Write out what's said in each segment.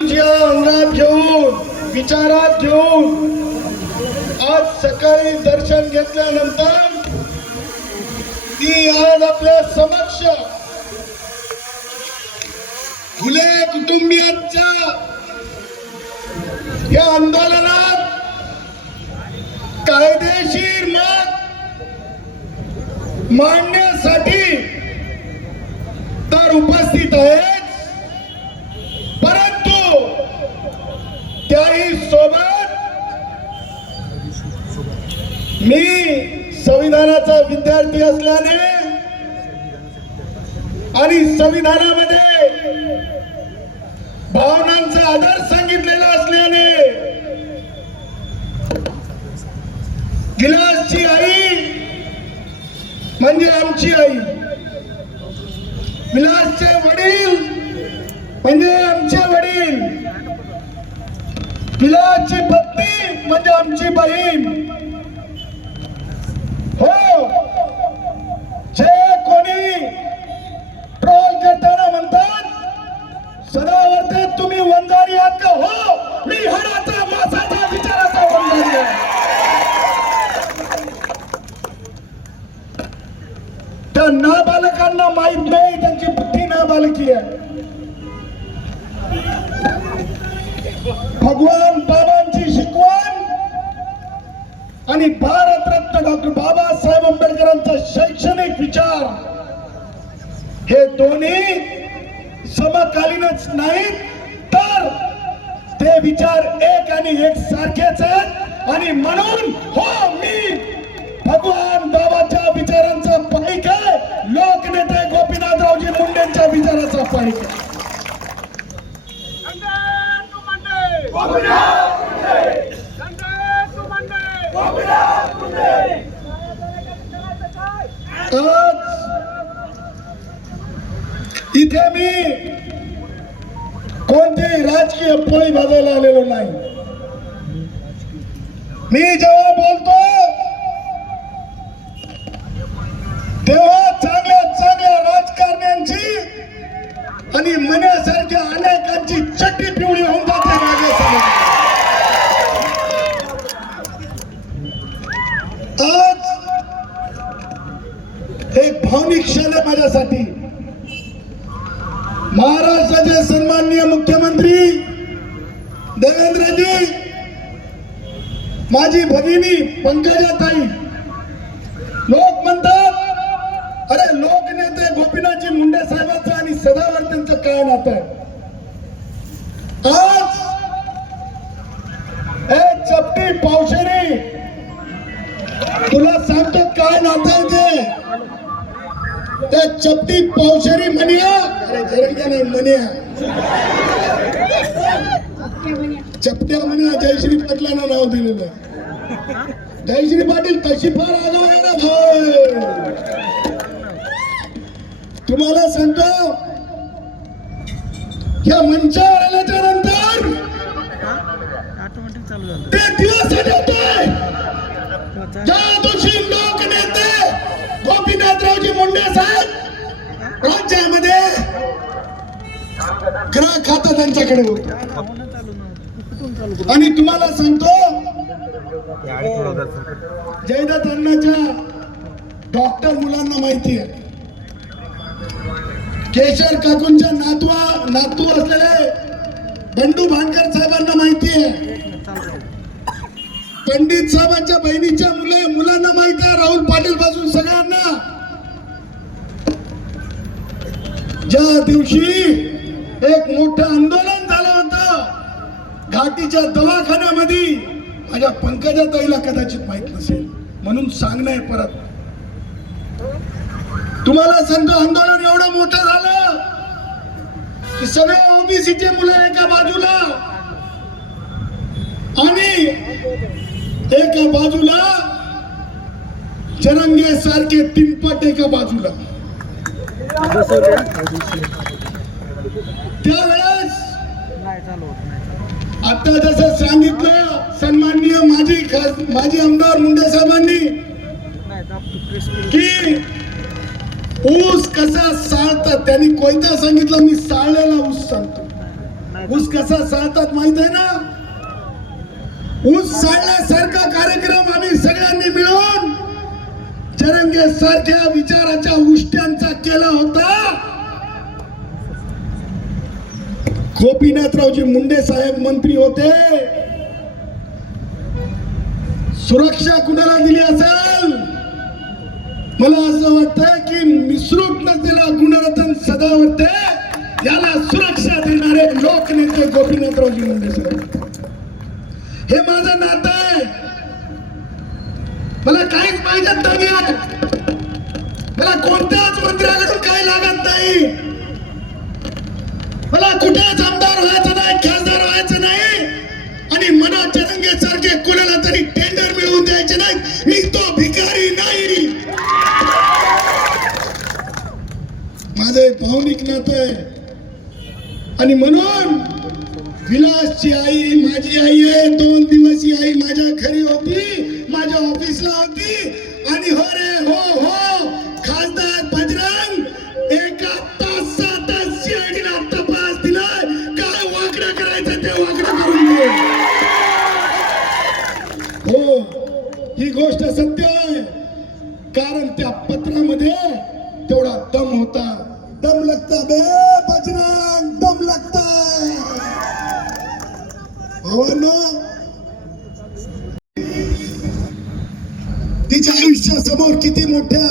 अंगात घेऊन विचारात घेऊन आज सकाळी दर्शन घेतल्यानंतर ती आज आपल्या समक्ष फुले कुटुंबियांच्या या आंदोलनात कायदेशीर मत मांडण्यासाठी तर उपस्थित आहेत, परंतु त्याही सोबत मी संविधानाचा विद्यार्थी असल्याने आणि संविधानामध्ये भावनांचा आदर सांगितलेला असल्याने गिलासची आई म्हणजे आमची आई, विलासचे वडील म्हणजे आमचे वडील, विलासची पत्नी म्हणजे आमची बहीण. हो, जे कोणी ट्रोल करताना म्हणतात सदावर्ते तुम्ही वंजारी आहात का? हो, मी हाडाचा मासाचा विचाराचा वंजारी आहे. त्या नाबालकांना माहित नाही, त्यांची बुद्धी नाबालकी आहे. भगवान बाबांची शिकवण आणि भारतरत्न डॉक्टर बाबासाहेब आंबेडकरांचा शैक्षणिक विचार हे दोन्ही समकालीनच नाहीत, तर ते विचार एक आणि एक सारखेच आहेत. आणि म्हणून हो, मी भगवान बाबाच्या विचारांचा पाईक आहे, लोकनेते गोपीनाथरावजी मुंडेंच्या विचाराचा पाईक आहे. इथे मी कोणतीही राजकीय पोळी भाजायला आलेलो नाही. मी जेव्हा बोलतो तेव्हा चांगल्या चांगल्या राजकारण्यांची आणि मनासारख्या अनेकांची चट्टी पिवळी होऊन जाते मागे सगळं. आज एक भावनिक क्षण आहे माझ्यासाठी. महाराष्ट्राचे सन्माननीय मुख्यमंत्री देवेंद्रजी, माझी भगिनी पंकजाताई, लोक म्हणतात अरे लोकनेते गोपीनाथजी मुंडे साहेबांचं आणि सदावर्तेंचं काय नातं आहे? आज एक चपटी पावशेरी तुला सांगतो काय नातं आहे ते. त्या चपटी पावशेरी म्हणिया, अरे जरंग्या नाही म्हणिया, चपट्या म्हणिया जयश्री पाटलांना नाव दिलेलं. जयश्री पाटील तशी फार आगाऊ आहे ना भाऊ. तुम्हाला सांगतो या मंचावर आल्याच्या नंतर ते दिवस आठवतोय ज्या दिवशी लोकनेते गोपीनाथरावजी मुंडे साहेब राज्यामध्ये ग्राहक खाता त्यांच्याकडे होत. आणि तुम्हाला सांगतो जयदत्त अण्णाच्या डॉक्टर मुलांना माहिती आहे, केशर काकूंच्या नातू असलेले बंडू भांडकर साहेबांना माहिती आहे, पंडित साहेबांच्या बहिणीच्या मुलांना माहिती आहे, राहुल पाटील पासून सगळ्यांना. ज्या दिवशी एक मोठं आंदोलन झालं होतं घाटीच्या दवाखान्यामध्ये, माझ्या पंकजाताईला कदाचित माहित नसेल म्हणून सांगणं परत. तुम्हाला सांगतो आंदोलन एवढं मोठं झालं की सगळे ओबीसीचे मुलं एका बाजूला आणि एका बाजूला जरंगे सारखे तिनपट एका बाजूला. त्यावेळेस आता जसं सांगितलं सन्माननीय माजी आमदार मुंडे साहेबांनी की ऊस कसा साळतात, त्यांनी कोयता सांगितलं, मी साळलेला ऊस सांगतो. ऊस कसा साळतात माहित आहे ना? ऊस साळण्यासारखा कार्यक्रम आम्ही सगळ्यांनी मिळून जरंगे सारख्या विचाराच्या उष्ट्यांचा केला होता. गोपीनाथरावजी मुंडे साहेब मंत्री होते. सुरक्षा कुणाला दिली असेल? मला असं वाटतं की मिसरूट नसलेला गुणरत्न सदावर्ते याला सुरक्षा देणारे लोकनेते गोपीनाथरावजी मुंडे साहेब. हे माझं नातं आहे. मला काहीच पाहिजे नाही. मला कोणत्याच मंत्र्याकडून काही लागत नाही. मला कुठेच आमदार व्हायचं नाही, खासदार व्हायचं नाही आणि मनोज जरंगे सारखे कुणाला तरी टेंडर मिळवून द्यायचे नाही. मी तो भिकारी नाही. माझे भावनिक नातं आहे आणि म्हणून विलासची आई माझी आई आहे. 2 दिवस ही आई माझ्या घरी होती, माझ्या ऑफिसला होती आणि हो रे हो हो खासदार बजरंग एका तासात सीआयडीला तपास दिलाय. काय वाकडं करायचं ते वाकडं करून दे. हो, ही गोष्ट सत्य आहे. कारण त्या पत्रामध्ये तेवढा दम होता. दम लगता बे बजरंग, दम लगता. तिच्या आयुष्यासमोर किती मोठ्या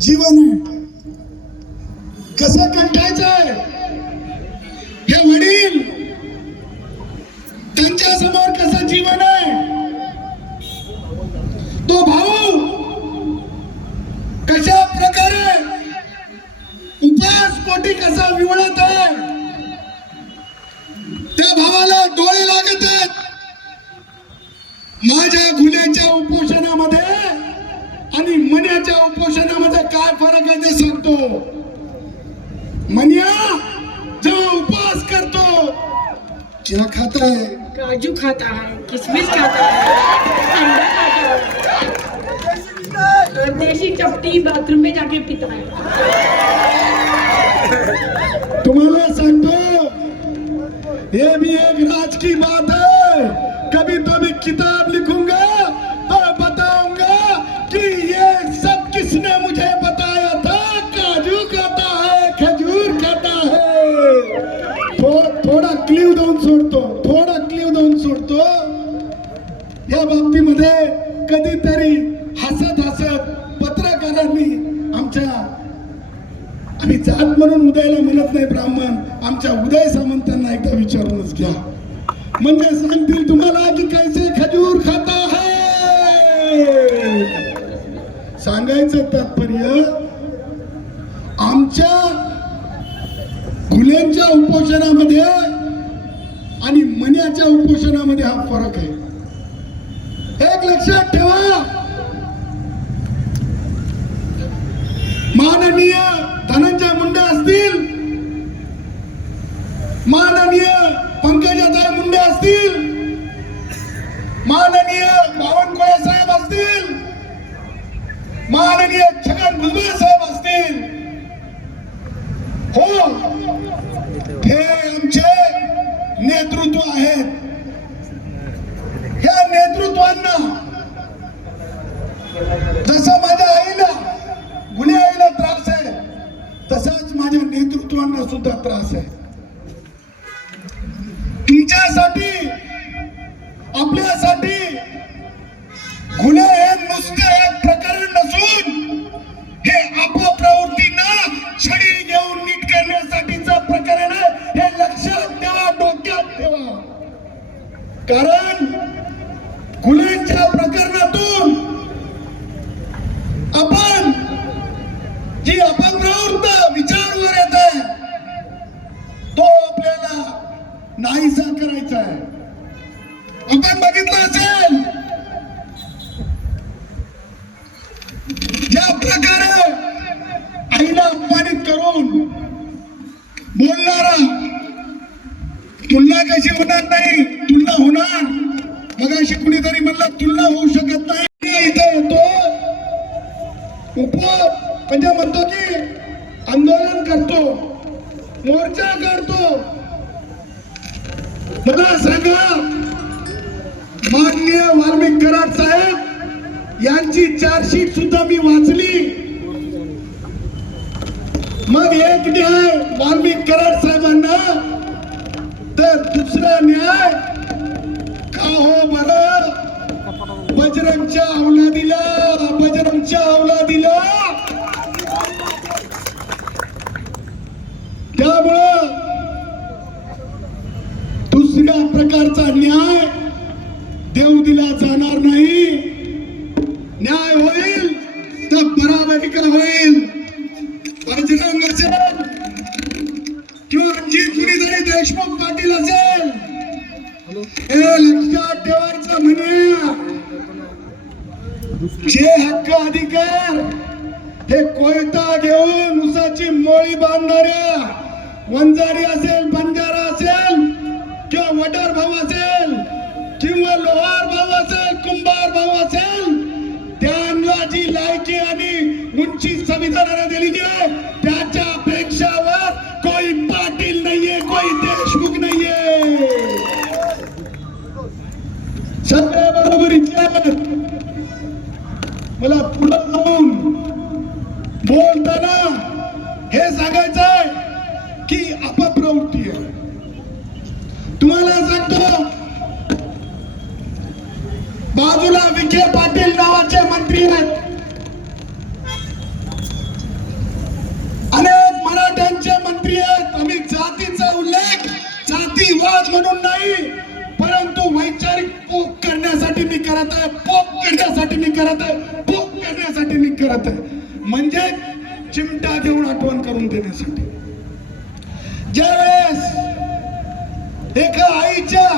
जीवन आहे. कसं कंटाळायचंय हे वडील, त्यांच्या समोर कसं जीवन आहे. तो भाऊ कशा प्रकारे उपास पोटी कसा विवळत आहे. त्या भावाला डोळे लागत आहेत. माझ्या गुन्ह्याच्या उपोषणामध्ये आणि मन्याच्या उपोषणामध्ये काय फरक आहे ते सांगतो. मन्या जेव्हा उपवास करतो क्या खाता है? काजू खाता है, किशमिश खाता है, अंडा खाता है और देसी चपटी बाथरूम में जाके पीता है. तुम्हाला सांगतो ये भी एक राज की बात है. कभी तो भी किताब लिखूंगा तो बताऊंगा कि ये सब किसने मुझे बताया था. काजू खाता है, खजूर खाता है. थोडा क्लिव देऊन सोडतो. या बाबतीमध्ये कधीतरी हसत पत्रकारांनी आम्ही जात म्हणून उदयला म्हणत नाही ब्राह्मण, आमच्या उदय सामंतांना एकदा विचारूनच घ्या. म्हणजे सांगतील तुम्हाला की कैसे खजूर खाता है. सांगायचं तात्पर्य आमच्या गुन्ह्यांच्या उपोषणामध्ये आणि मन्याच्या उपोषणामध्ये हा फरक आहे. एक लक्षात ठेवा. माननीय धनंजय मुंडे असतील, माननीय पंकजाताई मुंडे असतील, माननीय बावनकुळे साहेब असतील, माननीय छगन भुजबळ साहेब असतील. हो, हे आमचे नेतृत्व आहेत. या नेतृत्वांना जसं माझ्या आईला गुन्हे आईला त्रास आहे तसाच माझ्या नेतृत्वांना सुद्धा त्रास आहे. तुमच्यासाठी आपल्यासाठी गुन्हे हे नुसते एक प्रकरण नसून हे अपप्रवृत्तींना छडी घेऊन नीट करण्यासाठीचं प्रकरण आहे. हे लक्षात ठेवा, डोक्यात ठेवा. कारण गुन्ह्यांच्या प्रकरणातून आपण जी अपप्रवृत्त विचारवर येत आहे तो आपल्याला नाहीसा करायचा आहे. आपण बघितलं असेल ज्या प्रकारे आईला अपमानित करून बोलणारा, तुलना कशी होणार नाही, तुलना होणार. मगाशी कुणीतरी म्हणलं तुलना होऊ शकत नाही. इथे येतो म्हणजे म्हणतो की आंदोलन करतो, मोर्चा काढतो, मला सांगा, माननीय वाल्मिक कराड साहेब यांची चार्जशीट सुद्धा मी वाचली. मग एक न्याय वाल्मिक कराड साहेबांना, तर दुसरा न्याय का हो बरं बजरंगच्या अवलादीला. त्यामुळं दुसऱ्या प्रकारचा न्याय देव दिला जाणार नाही. न्याय होईल तर बराबरी का होईल. बजरंग असेल किंवा रणजित कुणीतरी देशमुख पाटील असेल, हे लक्षात ठेवायचं म्हणे, जे हक्क अधिकार हे कोयता घेऊन उसाची मोळी बांधणाऱ्या वंजारी असेल, बंजारा असेल किंवा वडार भाऊ असेल किंवा लोहार भाऊ असेल, कुंभार भाऊ असेल, त्यांना जी लायकी आणि उंची संविधानाने दिली आहे त्याच्या पेक्षावर कोई पाटील नाहीये, कोई देशमुख नाहीये. सगळ्या बरोबरीचे मला पुढे जाऊन बोलताना हे सांगायचंय की अपप्रवृत्ती आहे. तुम्हाला सांगतो, बाजूला विखे पाटील नावाचे मंत्री आहेत, अनेक मराठ्यांचे मंत्री आहेत. आम्ही जातीचा उल्लेख जातीवाद म्हणून नाही, परंतु वैचारिक पोक करण्यासाठी मी करत आहे, म्हणजे चिमटा घेऊन आठवण करून देण्यासाठी. ज्यावेळेस एका आईच्या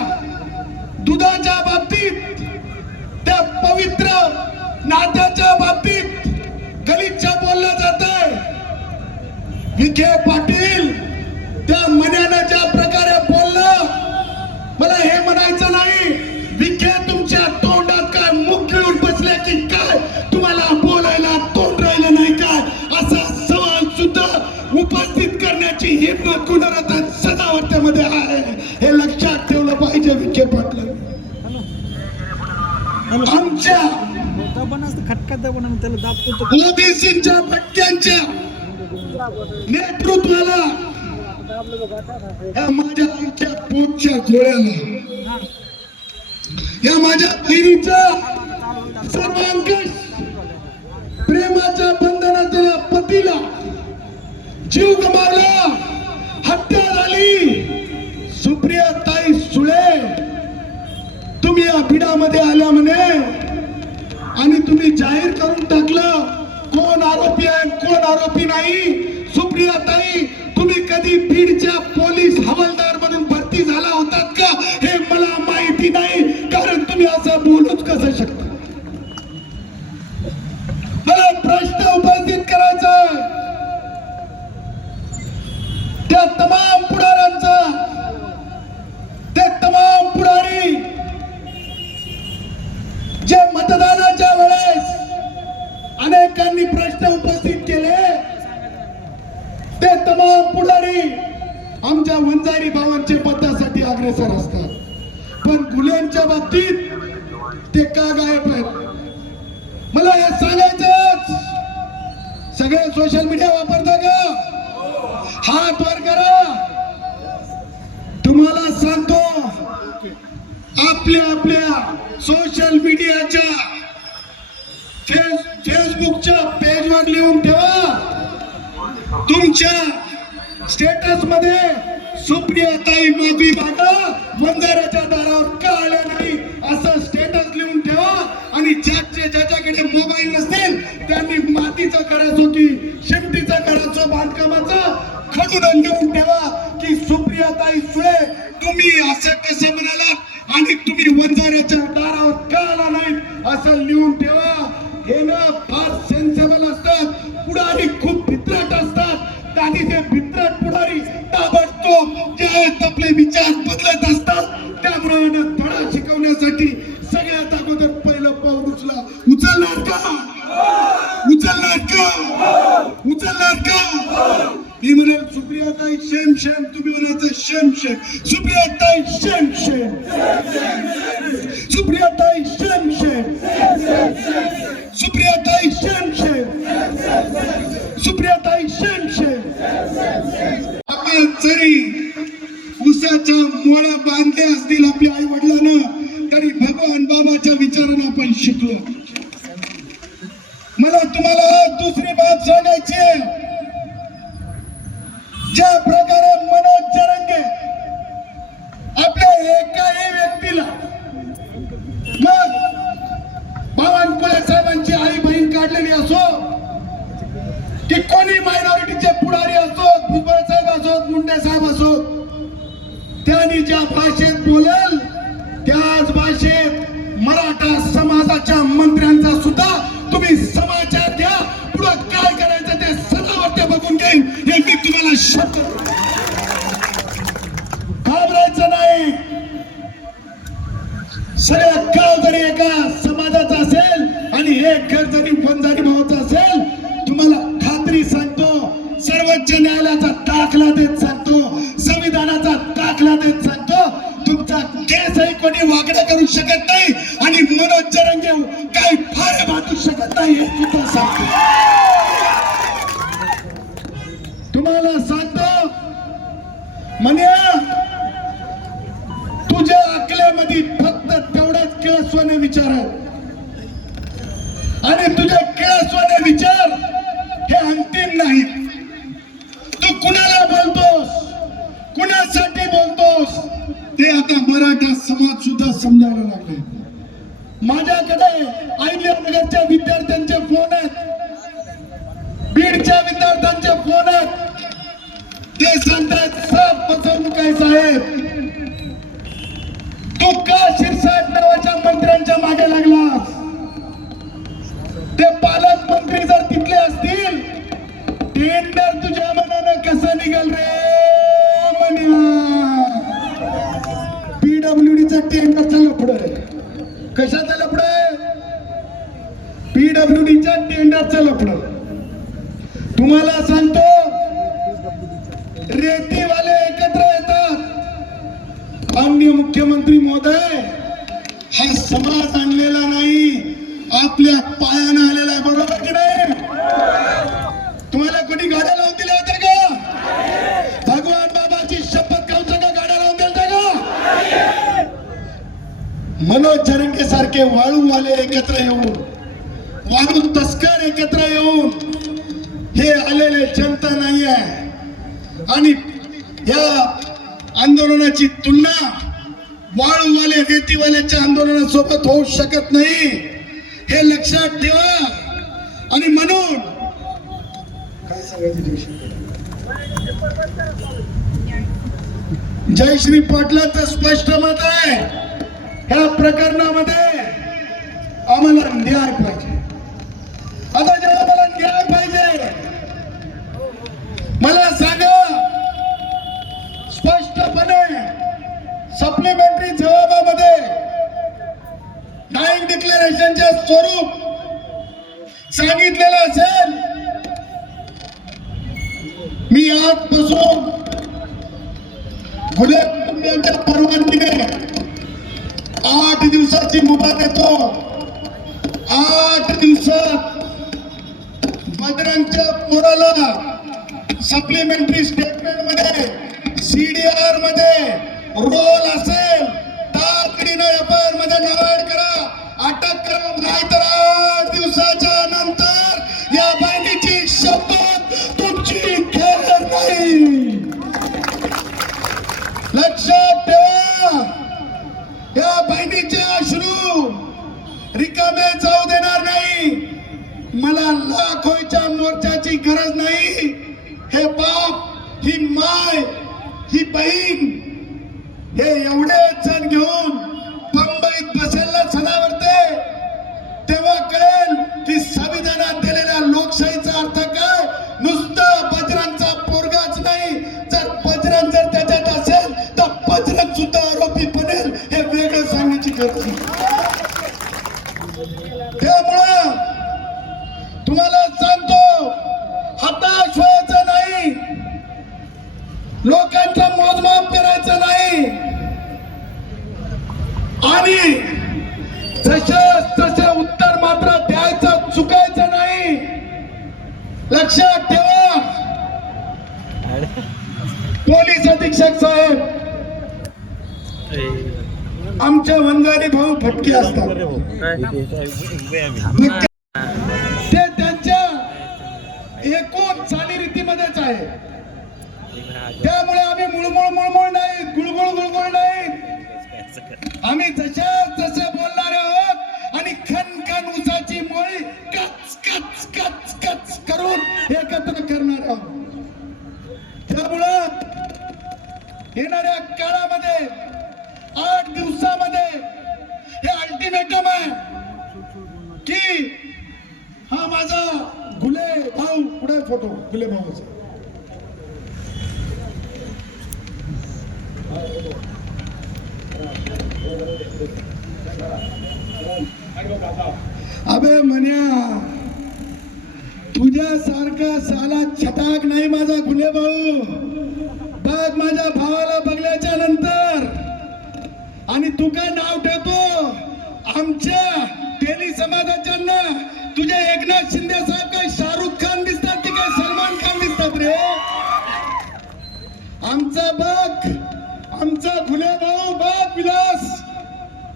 दुधाच्या बाबतीत, त्या पवित्र नात्याच्या बाबतीत गलिच्छ बोललं जात आहे, विखे पाटील त्या मन्यानं ज्या प्रकारे बोललं, मला हे म्हणायचं नाही विखे तुमच्या तोंडात काय मुख गिळून बसले की काय, तुम्हाला बोलायला तोंड राहिलं नाही काय, असा सवाल सुद्धा उपस्थित करण्याची हिंमत गुणरत्न सदावर्त्यामध्ये आहे. हे लक्षात ठेवलं पाहिजे विखे पाटील. आमच्या ओबीसीच्या भटक्यांच्या नेतृत्वाला, या माझ्या आमच्या पोटच्या गोळ्याला, या माझ्या बहिणीच्या सर्वांकष प्रेमाच्या बंधनाच्या पतीला जीव गमावला, हत्या झाली. सुप्रियाताई सुळे, तुम्ही या भिडामध्ये आल्या म्हणे आणि तुम्ही जाहीर करून टाकलं कोण आरोपी आहे कोण आरोपी नाही. सुप्रियाताई, तुम्ही कधी बीडच्या पोलीस हवालदार म्हणून भरती झाला होतात का हे मला माहिती नाही, कारण तुम्ही असं बोलूच कसं शकता. मला प्रश्न उपस्थित करायचा त्या तमाम पुढाऱ्यांचा, ते तमाम पुढारी जे मतदानाच्या वेळेस अनेकांनी प्रश्न उपस्थित केले, ते तमाम पुढारी आमच्या वंजारी भावांच्या मतासाठी अग्रेसर असतात, पण गुन्ह्यांच्या बाबतीत ते का गायब आहेत. मला हे सांगायचंच, सगळे सोशल मीडिया वापरता का? हात वर करा. तुम्हाला सांगतो, आपल्या सोशल मीडियाच्या फेसबुकच्या पेजवर लिहून ठेवा, तुमच्या स्टेटस मध्ये सुप्रियाताई माफी मागा, वंजाऱ्याच्या दारावर का आल्या नाही असं स्टेटस लिहून ठेवा. आणि ज्याच्याकडे मोबाईल नसतील त्यांनी मातीचा करायचो की शेमटीचा करायचो बांधकामाचा खडून लिहून ठेवा की सुप्रियाताई सुळे तुम्ही असं कसं म्हणालात आणि तुम्ही वंजाऱ्याच्या दारावर का आला नाही असं लिहून ठेवा. हे ना फार सेन्सेबल असतात, पुढारी खूप भित्रट असतात, आणि ते भित्रट पुढारी ताबडतोब ज्यावेळेस आपले विचार बदलत असतात, त्यामुळे धडा शिकवण्यासाठी सगळ्यात अगोदर पहिलं पाऊल उचलणार का? मी म्हणेल सुप्रियाताई शेम तुम्ही म्हणायचं शेम शेम शेम सुप्रियाताई शेम शेम सुप्रियाताई शेम शेम सुप्रियाताई शेम शेम सुप्रियाताई शेम शेम आपण जरी उसाच्या मोळ्या बांधल्या असतील आपल्या आई वडिलांना तरी भगवान बाबाच्या विचारानं आपण शिकलो. मला तुम्हाला दुसरी बात सांगायची आहे. ज्या प्रकारे मनोज जरंगे आपल्या एकाही व्यक्तीला मग बावनकुळे साहेबांची आई बहीण काढलेली असो की कोणी मायनॉरिटीचे पुढारी असो, भुजबळ साहेब असो, मुंडे साहेब असो, त्यांनी ज्या भाषेत बोलेल त्याच भाषेत मराठा समाजाच्या मंत्र्यांचा सुद्धा तुम्ही समाचार घ्या. पुढे काय करायचं ते सदावरती बघून घेईन हे मी तुम्हाला शब्द घाबरायचं नाही. सगळ्या गाव जरी एका समाजाचा असेल आणि एक घर जरी वंजारी भावाचं असेल, तुम्हाला खात्री सांगतो, सर्वोच्च न्यायालयाचा दाखला देत सांगतो, संविधानाचा दाखला देत सांगतो, तुमचा केसही कोणी वाकडा करू शकत नाही आणि मनोज जरंगे काही फार बांधू शकत नाही हे सुद्धा सांगतो. तुम्हाला सांगतो म्हणे तुझ्या अकलेमध्ये फक्त तेवढाच केळसवाने विचार आहे आणि तुझे केळसवाने विचार हे अंतिम नाहीत. तू कुणाला बोलतोस, कुणासाठी बोलतोस ते आता मराठा समाज सुद्धा समजायला लागले. माझ्याकडे अहिल्यानगरच्या विद्यार्थ्यांचे फोन आहेत, बीडच्या विद्यार्थ्यांचे फोन आहेत. ते सांगतात साफ फसवणूक आहे साहेब. तू का शिरसाट नावाच्या मंत्र्यांच्या मागे लागलास? ते पालकमंत्री जर तिथले असतील, टेंडर तुझ्या मनानं कसं निघाल रे म्हण्या? पीडब्ल्यूडीचा टेंडरचा लफड आहे. कशाचा लफड आहे? पीडब्ल्यूडीच्या टेंडरचा लफड. तुम्हाला सांगतो, रेतीवाले एकत्र येतात. माननीय मुख्यमंत्री महोदय, हा समाज आणलेला नाही, आपल्या पायानं आलेला आहे. बरोबर की नाही? तुम्हाला कोणी गाड्या लावून दिल्या होत्या का? भगवान बाबाची शपथ खाऊन सगळं गाड्या लावून दिल्या का? मनोज जरंगे सारखे वाळूवाले एकत्र येऊन, वाळू तस्कर एकत्र येऊन हे आलेले जनता नाही आहे. आणि या आंदोलनाची तुलना वाळूवाले रेतीवाल्याच्या आंदोलनासोबत होऊ शकत नाही, हे लक्षात ठेवा. आणि म्हणून काय सांगायचं, जयश्री पाटलांचं स्पष्ट मत आहे, ह्या प्रकरणामध्ये आम्हाला न्याय पाहिजे. आता जेव्हा आम्हाला न्याय पाहिजे, मला सांगा स्पष्टपणे सप्लिमेंटरी जबाबामध्ये डाईंग डिक्लेरेशनचे स्वरूप सांगितलेलं असेल. मी आजपासून गुन्हे कुटुंबियांच्या परवानगीने 8 दिवसाची मुदत देतो. 8 दिवसात बजरंगच्या पोराला सप्लिमेंटरी स्टेटमेंट मध्ये, CDR मध्ये रोल असेल, तातडीनं एफआयआर मध्ये नाव ऍड करा, अटक करा. नाहीतर 8 दिवसाच्या नंतर या बहिणीची शपथ तुमची घेणार नाही. लक्षात ठेवा, या बहिणीचे अश्रू रिकामे जाऊ देणार नाही. मला लाखोच्या मोर्चाची गरज नाही. हे बाप, ही माय, ही बहीण, हे एवढेच जण घेऊन मुंबईत बसेल सदावरते, तेव्हा कळेल की संविधानात दिलेल्या लोकशाहीचा अर्थ काय. नुसतं बजरंगचा पोरगाच नाही, जर बजरंग जर त्याच्यात असेल तर बजरंग सुद्धा आरोपी बनेल, हे वेगळं सांगण्याची गरज नाही. त्यामुळं तुम्हाला सांगतो, हताश व्हायचं नाही, लोकांचा मोजमाप करायचा आणि तसे उत्तर मात्र द्यायचं चुकायचं नाही. लक्षात ठेवा पोलीस अधीक्षक साहेब, आमचे वंजारी भाऊ फटके असतात, ते त्यांच्या एकूण चालीरीतीमध्येच आहे. त्यामुळे आम्ही मुळमुळ नाही, गुळगुळ नाही. आम्ही जसे बोलणारे आहोत आणि खन उसाची मोळी कच कच कच कच करून एकत्र करणार आहोत. त्यामुळं येणाऱ्या काळामध्ये 8 दिवसामध्ये हे अल्टिमेटम आहे की हा माझा गुले भाऊ, पुढे फोटो गुले भाऊचा, अबे म्हण्या तुझ्यासारखा साला छटाक नाही माझा गुले भाऊ. बघ माझ्या भावाला बघल्याच्या नंतर आणि तू काय नाव ठेवतो आमच्या तेली समाजाच्यांना. तुझे एकनाथ शिंदे साहेब काय शाहरुख खान दिसतात की काय सलमान खान दिसतात रे? आमचा बघ, आमचा गुले भाऊ बघ विलास,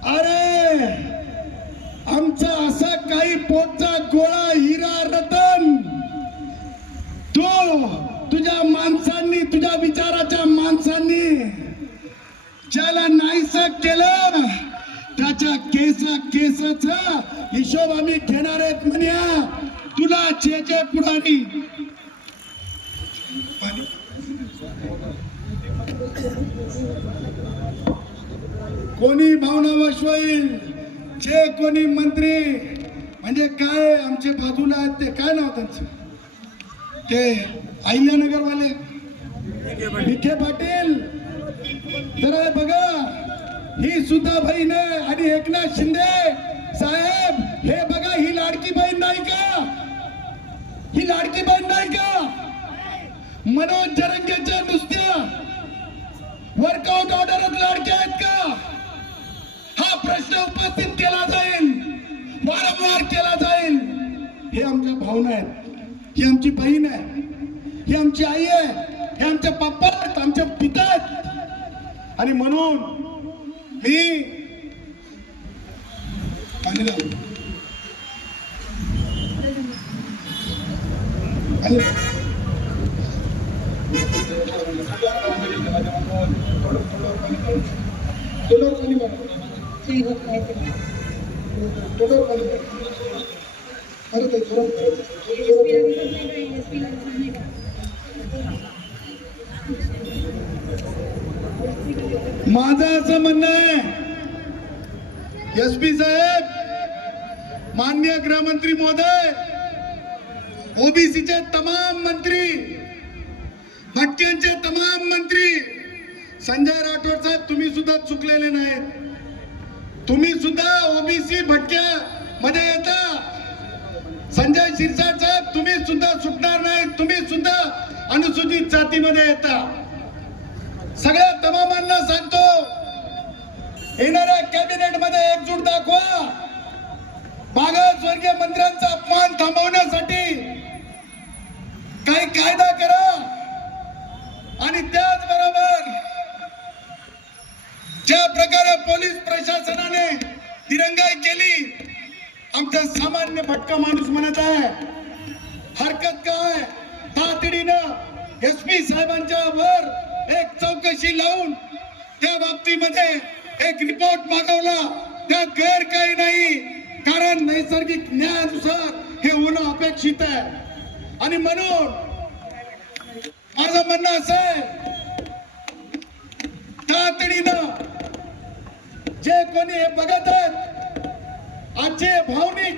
अरे आमचा असा काही पोटचा गोळा हिरा रतन तो तुझ्या माणसांनी, तुझ्या विचाराच्या माणसांनी ज्याला नाहीसं केलं त्याच्या केसाचा हिशोब आम्ही घेणार आहेत म्हण्या. तुला चे पुढारी कोणी भावनावश होईल, जे कोणी मंत्री म्हणजे काय आमचे बाजूला आहेत ते काय नाव त्यांचं, ते अहिल्यानगरवाले विखे पाटील, जरा बघा ही सुद्धा बहीण आहे. आणि एकनाथ शिंदे साहेब हे बघा, ही लाडकी बहीण नाही का? ही लाडकी बहीण नाही का? मनोज जरंगेच्या नुसत्या वर्कआउट ऑर्डरात लाडक्या आहेत का? हा प्रश्न उपस्थित केला जाईल, वारंवार केला जाईल. हे आमच्या भावना आहेत, ही आमची बहीण आहे, ही आमची आई आहे, हे आमचे पप्पा आहेत, आमचे पिता आहेत. आणि म्हणून मी माझं असं म्हणणं आहे, एसपी साहेब, माननीय गृहमंत्री महोदय, ओबीसीचे तमाम मंत्री, भटक्यांचे तमाम मंत्री, संजय राठोड साहेब तुम्ही सुद्धा चुकलेले नाहीत. तुम्ही सुद्धा ओबीसी भटक्या मध्ये येता. संजय शिरसाट साहेब तुम्ही सुद्धा सुटणार नाहीत, तुम्ही सुद्धा अनुसूचित जातीमध्ये येता. सगळ्या तमामांना सांगतो, येणाऱ्या कॅबिनेट मध्ये एकजूट दाखवा. मागासवर्गीय मंत्र्यांचा अपमान थांबवण्यासाठी काही कायदा करा. आणि त्याचबरोबर ज्या प्रकारे पोलीस प्रशासनाने दिरंगाई केली, आमचा सामान्य भटका माणूस म्हणत आहे हरकत काय, तातडीनं एसपी साहेबांच्या वर एक चौकशी लावून त्या बाबतीमध्ये एक रिपोर्ट मागवला. त्यात गैर काही नाही, कारण नैसर्गिक न्यायानुसार हे होणं अपेक्षित आहे. आणि म्हणून माझं म्हणणं असं आहे, तातडीनं जे कोणी हे बघत आहेत, आजचे भावनिक,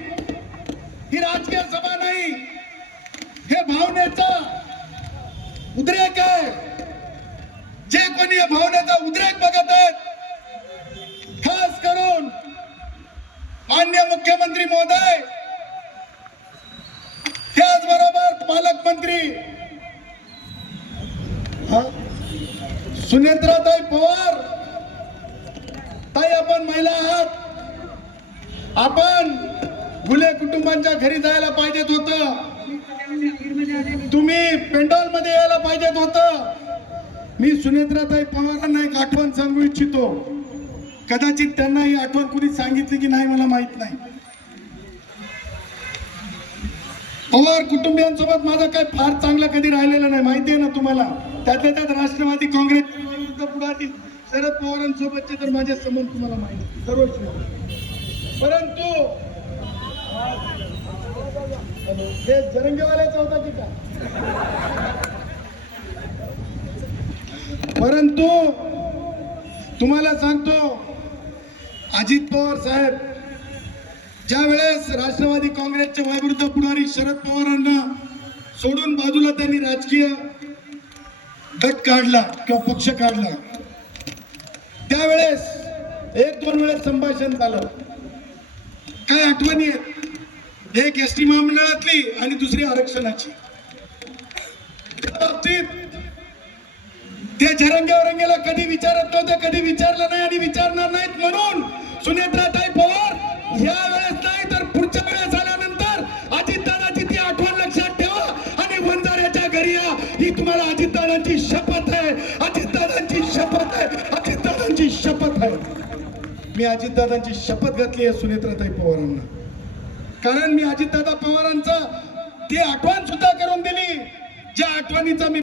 ही राजकीय सभा नाही, हे भावनेचा उद्रेक आहे. जे कोणी या भावनेचा उद्रेक बघत आहेत, खास करून माननीय मुख्यमंत्री महोदय, त्याचबरोबर पालकमंत्री सुनेत्राताई पवार, ताई आपण महिला आहात, आपण घुले कुटुंबांच्या घरी जायला पाहिजेत होतं, तुम्ही पेंडॉल मध्ये यायला पाहिजेत होतं. मी सुनेत्राताई पवारांना एक आठवण सांगू इच्छितो. कदाचित त्यांना ही आठवण कुणी सांगितली की नाही मला माहित नाही. पवार कुटुंबियांसोबत माझं काही फार चांगलं कधी राहिलेलं नाही, माहिती आहे ना तुम्हाला. त्यातल्या त्यात राष्ट्रवादी काँग्रेस पुढारी शरद पवारांसोबतचे तर माझे संबंध तुम्हाला माहिती सर्वच. परंतु हे जरंगेवाल्याचा होता की काय? परंतु तुम्हाला सांगतो, अजित पवार साहेब ज्या वेळेस राष्ट्रवादी काँग्रेसचे वयोवृद्ध पुढारी शरद पवारांना सोडून बाजूला त्यांनी राजकीय गट काढला किंवा पक्ष काढला, त्यावेळेस एक दोन वेळेस संभाषण झालं. काय आठवणी आहेत? एक एसटी महामंडळातली आणि दुसरी आरक्षणाची. त्या झरंगेवरंगेला कधी विचारत नव्हते, कधी विचारलं नाही आणि विचारणार नाहीत. म्हणून सुनेत्राताई पवार या वेळेस नाही तर पुढच्या वेळेस आल्यानंतर अजितदादाची ती आठवण लक्षात ठेवा आणि वंजाऱ्याच्या घरी या. ही तुम्हाला अजितदादांची शपथ आहे, अजितदादांची शपथ आहे, अजितदादांची शपथ आहे. मी अजितदादांची शपथ घातली आहे सुनेत्राताई पवारांना, कारण मी अजितदादा पवारांचा ती आठवण सुद्धा करून दिली ज्या आठवणीचा मी